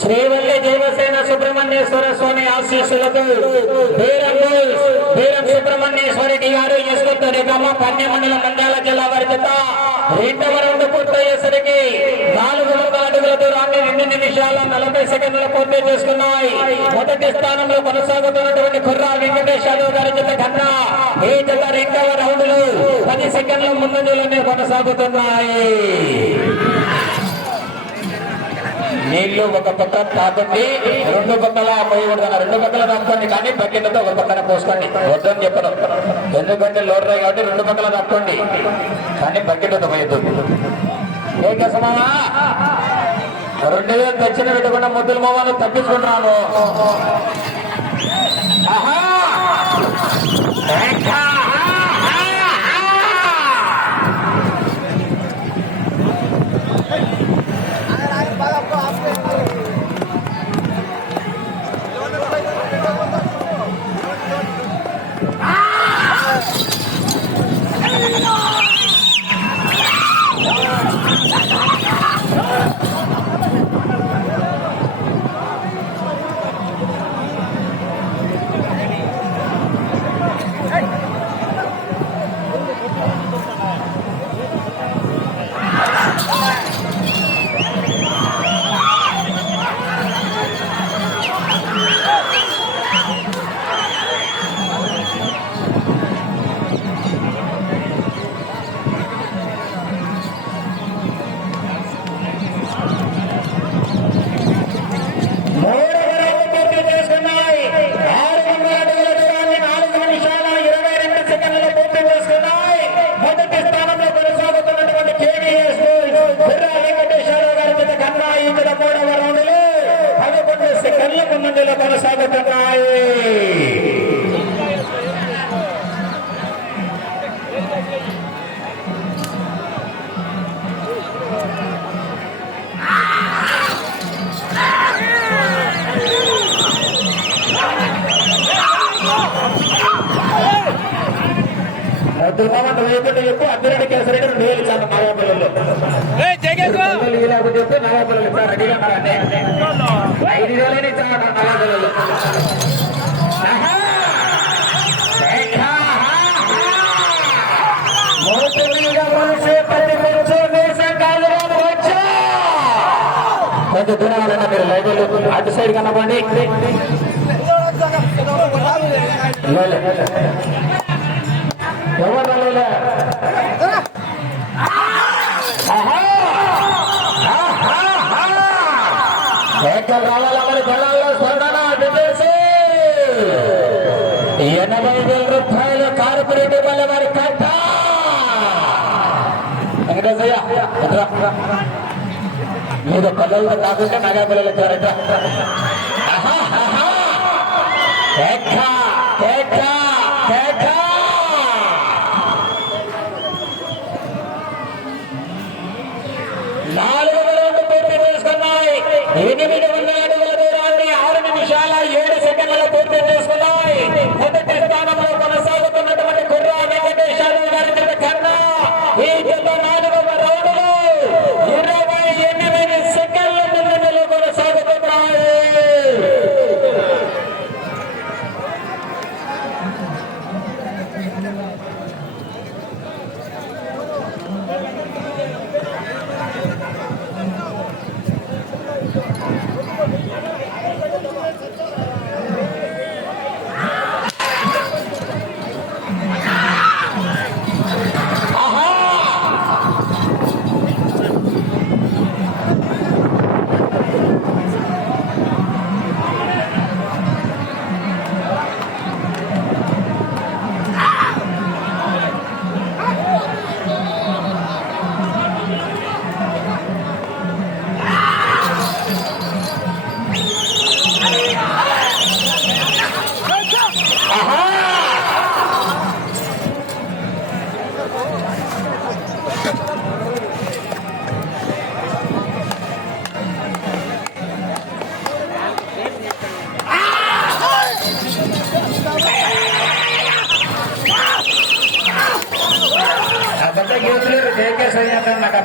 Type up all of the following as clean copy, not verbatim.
శ్రీవల్లి దేవసేన సుబ్రహ్మణ్యేశ్వర స్వామి ఆశీస్సులతో వీరం సుబ్రహ్మణ్యేశ్వరి గారు ఇసుకొత్తడిగమ్మ పన్నె మండలం నంద్యాల జిల్లా వారి చేత రెండవ రౌండ్ పూర్తయ్యేసరికి 400 అడుగుల దూరాన్ని 2 నిమిషాల 40 సెకండ్లు పూర్తి చేసుకున్నాయి. మొదటి స్థానంలో కొనసాగుతున్నటువంటి కుర్రా వెంకటేష్ యాదవ్ గారి చేత కన్నా ఈ జత రెండవ రౌండ్ లో 10 సెకండ్ల ముందంజలోనే కొనసాగుతున్నాయి. నీళ్లు ఒక పక్క తాకండి, 2 పక్కల పోయకూడదన్న 2 పక్కల తాకండి, కానీ బకెట్లతో ఒక పక్కన పోసుకోండి. వద్దని చెప్పడం, ఎందుకంటే లోడరాయి కాబట్టి 2 పక్కల తాకండి, కానీ బకెట్లతో పోయొద్దు. ఏ కసమావా 2000 దక్షిణ పెట్టకుండా ముద్దుల మోవాను తప్పించుకుంటున్నాను. అద్దరెడ్డి కేసరి 2000 ఇచ్చాను నాగాపల్లిలో. చెప్తే నాగాపల్లి సార్ రెడీగా ఉన్నారండి. 5000 ఇచ్చాను నాగాపల్లిలో. కొంచెం దూరం వాళ్ళన్నా మీరు లైవ్ అటు సైడ్ కనపండి. ఎవరు రావాలా మరి బలాల్లో స్పందన విదేశీ 80,000 రూపాయలు కార్పొరేట్ వల్ల వారి కట్ట. వెంకటేశయ్య మీరు పిల్లలతో కాకుండా నాగా పిల్లలు వచ్చారట.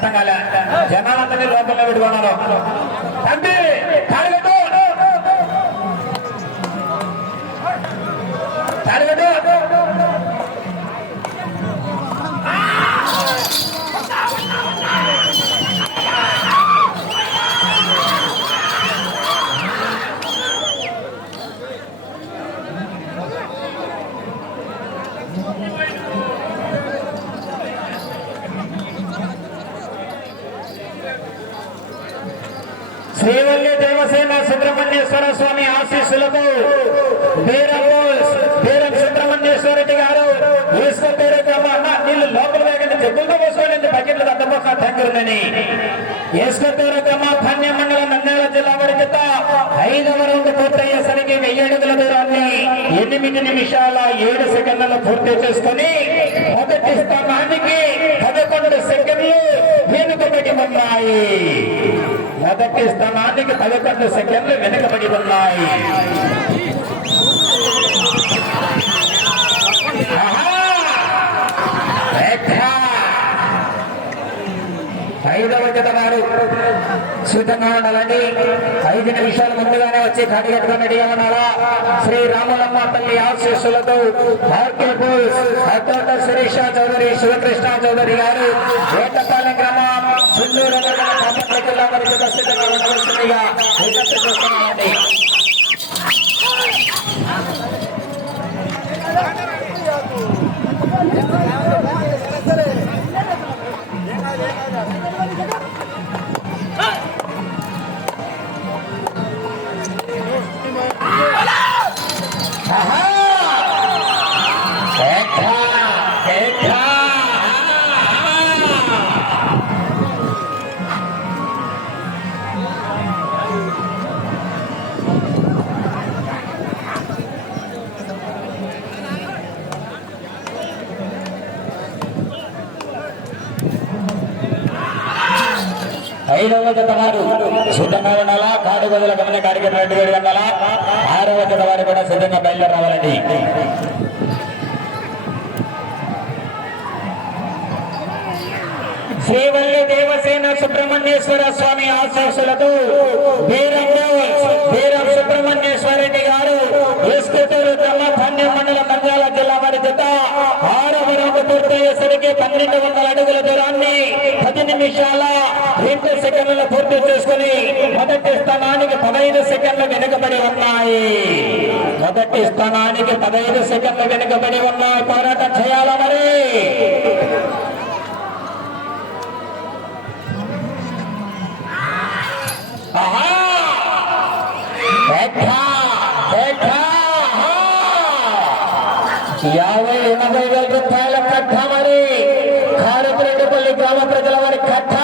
అర్థం కాలే జనాలందరినీ లోపల పెట్టుకున్నారు తండ్రి తాడిగట్టు తాడిగట్టు శ్రీవల్లి దేవసేన సుబ్రహ్మణ్యేశ్వర స్వామి ఆశీస్సులతో బీరం సుబ్రహ్మణ్యేశ్వర రెడ్డి గారు నీళ్లు లోపల వేగండి చెప్పులతో పోసుకోండి బకెట్లు దద్దపోక తంగురుందని ఏసుకతూరకమ్మ ధాన్య మండలం నంద్యాల జిల్లా వారి చేత 5వ రౌండ్ పూర్తయ్యేసరికి 1000 అడుగుల దూరాన్ని 8 నిమిషాల 7 సెకండ్లలో పూర్తి చేసుకుని మొదటి స్థానానికి 11 సెకండ్లు వెనుకబడి ఉన్నాయి. మొదటి స్థానానికి 11 సెకండ్లు వెనుకబడి ఉన్నాయి. 5వ జత వారు సిద్ధంగా ఉండాలండి. 5 నిమిషాలు ముందుగానే వచ్చి కడిగట్టుకుని రెడీగా ఉన్నారా. శ్రీ రాములమ్మ తల్లి ఆశీస్సులతో శిరీష చౌదరి శివకృష్ణ చౌదరి గారు వేటపాలెం గ్రామం సుందూరు జిల్లా పరిషత్ సిద్ధంగా ఉండవలసిందిగా విజ్ఞప్తి చేస్తున్నామండి. ఐదవ జత వారు సిద్ధంగా ఉండాలా. కాడు బదుల గమన కార్యక్రమం 2 గంటల. 6వ జత వారు కూడా సిద్ధంగా బయలుదేరి రావాలండి. శ్రీవల్లి దేవసేన సుబ్రహ్మణ్యేశ్వర స్వామి ఆశీస్సులతో బీరం సుబ్రహ్మణ్యేశ్వర రెడ్డి గారు ఇస్కూరు గ్రామ ధాన్యం మండలం నంద్యాల జిల్లా వారి చేత 6వ రౌండ్ పూర్తయ్యేసరికి 1200 అడుగుల దూరాన్ని 10 నిమిషాల 2 సెకండ్లు పూర్తి చేసుకుని మొదటి స్థానానికి 15 సెకండ్లు వెనుకబడి ఉన్నాయి. మొదటి స్థానానికి 15 సెకండ్లు వెనుకబడి ఉన్నాయి. పోరాటం చేయాలా మరి. యాభై 80 వేల రూపాయల కట్ట మరి కారుపరెడ్డిపల్లి గ్రామ ప్రజల వారి కట్ట.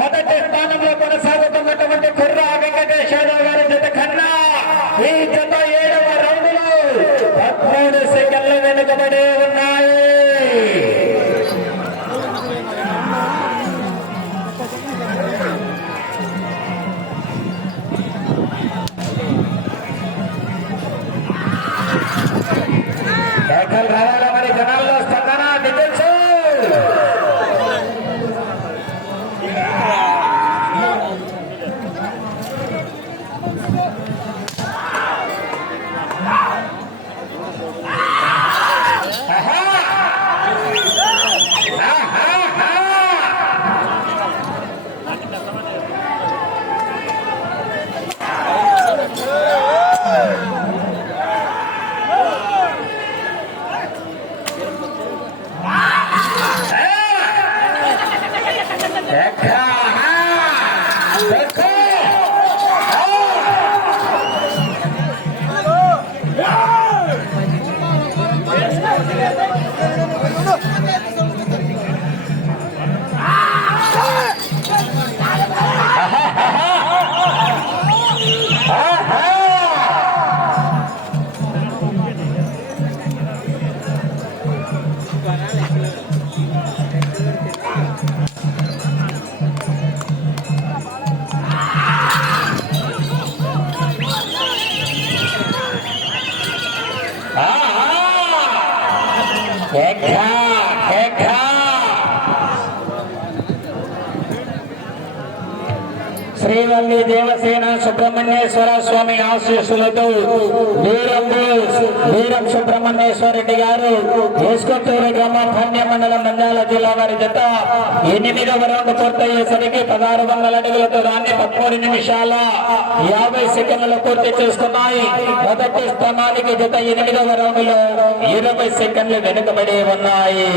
మొదటి స్థానంలో కొనసాగుతున్నటువంటి కుర్రా వెంకటేశ్వరరావు గారి జత కన్నా ఈ జత 7వ రౌండ్లో 13 సెకండ్లు వెనుకబడి ఉన్నాయి. శ్రీవల్లి దేవసేన సుబ్రహ్మణ్యేశ్వర స్వామి ఆశీస్సులతో వీరం సుబ్రహ్మణ్యేశ్వర రెడ్డి గారు వేసుకొత్తూరు గ్రామ ధాన్య మండలం నంద్యాల జిల్లా వారి జత 8వ రౌండ్ పూర్తయ్యేసరికి 1600 అడుగులతో దాన్ని 13 నిమిషాల 50 సెకండ్లు పూర్తి చేసుకున్నాయి. మొదటి స్థానానికి జత 8వ రౌండ్ లో 20 సెకండ్లు వెనుకబడి ఉన్నాయి.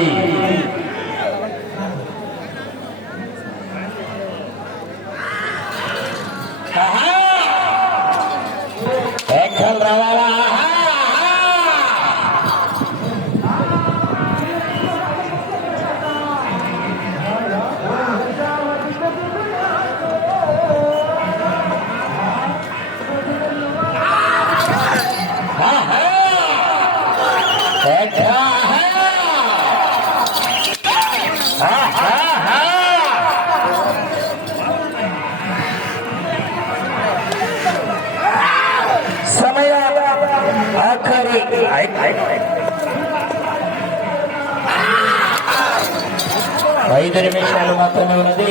రావాలా ఆఖరి 5 నిమిషాలు మాత్రమే ఉన్నది.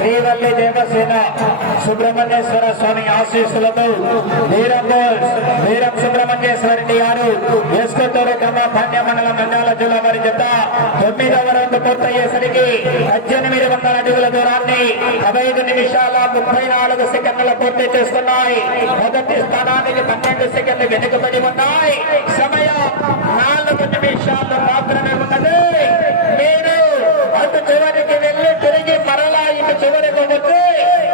శ్రీవల్లి దేవసేన సుబ్రహ్మణ్యేశ్వర స్వామి ఆశీస్సులతో వీరం సుబ్రహ్మణ్యేశ్వర రెడ్డి గారు వేసుకొత్తూరు గ్రామ ధాన్య మండలం నంద్యాల జిల్లా వారి జత 9వ రౌండ్ పూర్తయ్యేసరికి 1800 అడుగుల దూరాన్ని 15 నిమిషాల 34 సెకండ్ల పూర్తి చేస్తున్నాయి. మొదటి స్థానానికి 12 సెకండ్లు వెనుకబడి ఉన్నాయి. సమయం 4 నిమిషాలు మాత్రమే ఉన్నది. మీరు అటు చివరికి వెళ్ళి తిరిగి మరలా ఇటు చివరికి వచ్చి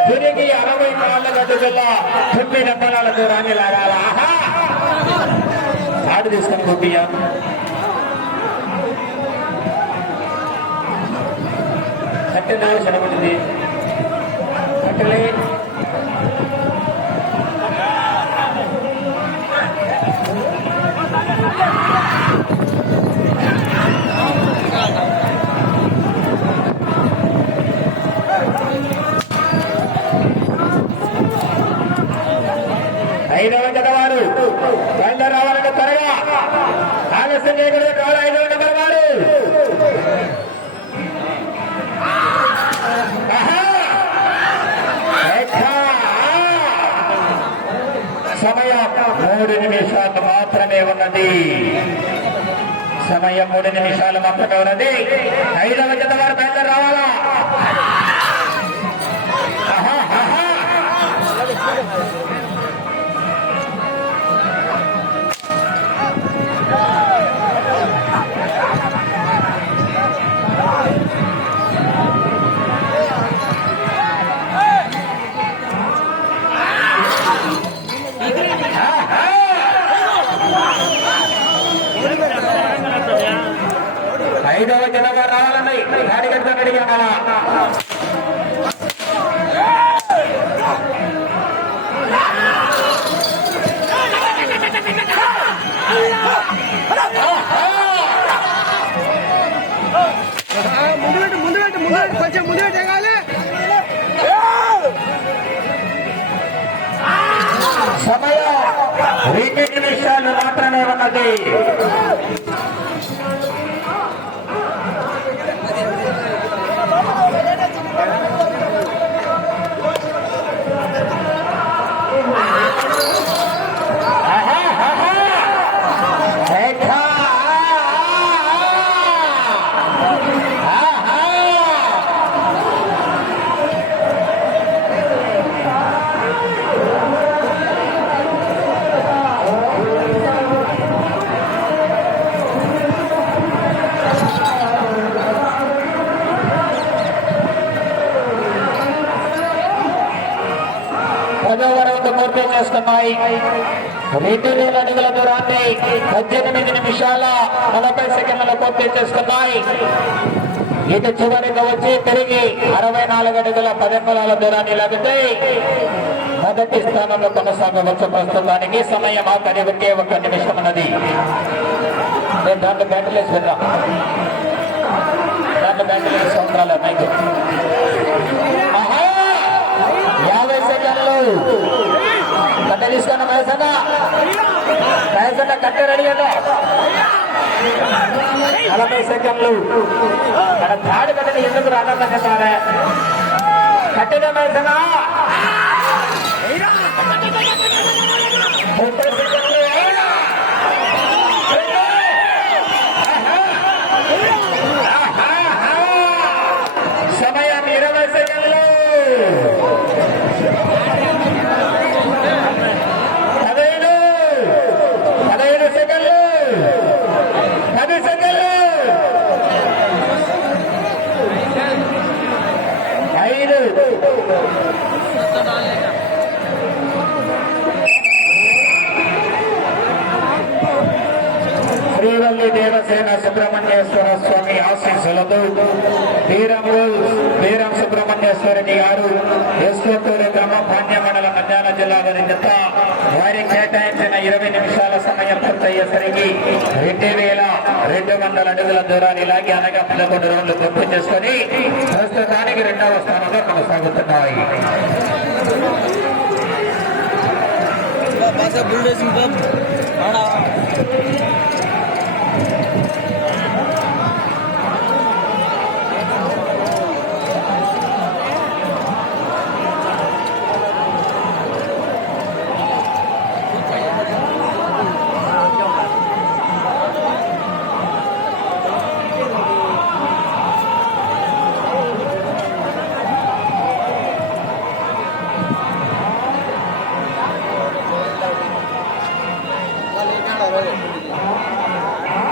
తిరిగి 64 అడుగుల 9 అంకణాల దూరాన్ని లాగాల. ఆడు తీసుకొని కొట్టియా కట్టెలు సరిపడింది కట్టెలే ఐదవ జత వారు బయలు రావాలని త్వరగా ఆలస్యం చేయకూడదు. కావాలి 5వ నెంబర్ వారు సమయం 3 నిమిషాలు మాత్రమే ఉన్నది. సమయం 3 నిమిషాలు మాత్రమే ఉన్నది. 5వ జత వారు బయలు రావాలా. ఐదవ జనగా రావాలని గాడి కట్టుకొని అడిగామలా. కొంచెం ముందు పెట్టగాలి. సమయం 2 నిమిషాలు మాత్రమే ఉన్నది. పూర్తి చేసుకున్నాయి. 2000 అడుగుల దూరాన్ని 18 నిమిషాల 40 సెకండ్లు పూర్తి చేసుకున్నాయి. ఇటు చివరికి వచ్చి తిరిగి 64 అడుగుల 10 అంగుళాల దూరాన్ని లాగితే మొదటి స్థానంలో కొనసాగవచ్చు. ప్రస్తుతానికి సమయం ఆఖరి ఒకే 1 నిమిషం ఉన్నది. నేను దాంట్లో బ్యాటరీ వేసి వెళ్దాం. దాంట్లో బ్యాటరీ వేసి ఉండాలి మైక్. 50 సెకండ్లు కట్ట తీసుకున్న మహేసన్న కట్ట రెడీ కదా. 40 సెకండ్లు మన తాడు కట్టని ఎందుకు రాదన్నారే కట్టిన మహేసన్న 30 సెకండ్లు. సమయం 20 సెకండ్లు. 15 సెకండ్లు. 10 సెకండ్లు. 5. శ్రీవల్లి దేవసేన సుబ్రహ్మణ్యేశ్వర స్వామి ఆశీస్సులతో వీరం సుబ్రహ్మణ్యేశ్వరుని గారు ఎస్కోటూరు గ్రామ పాండ్య మండల నంద్యాల జిల్లా వారి జత వారి కేటాయించిన 20 నిమిషాల సమయం పూర్తయ్యేసరికి 2200 అడుగుల దూరాన్ని లాగి అనగా 11 రౌండ్లు పూర్తి చేసుకుని ప్రస్తుతానికి 2వ స్థానంలో కొనసాగుతున్నాయి.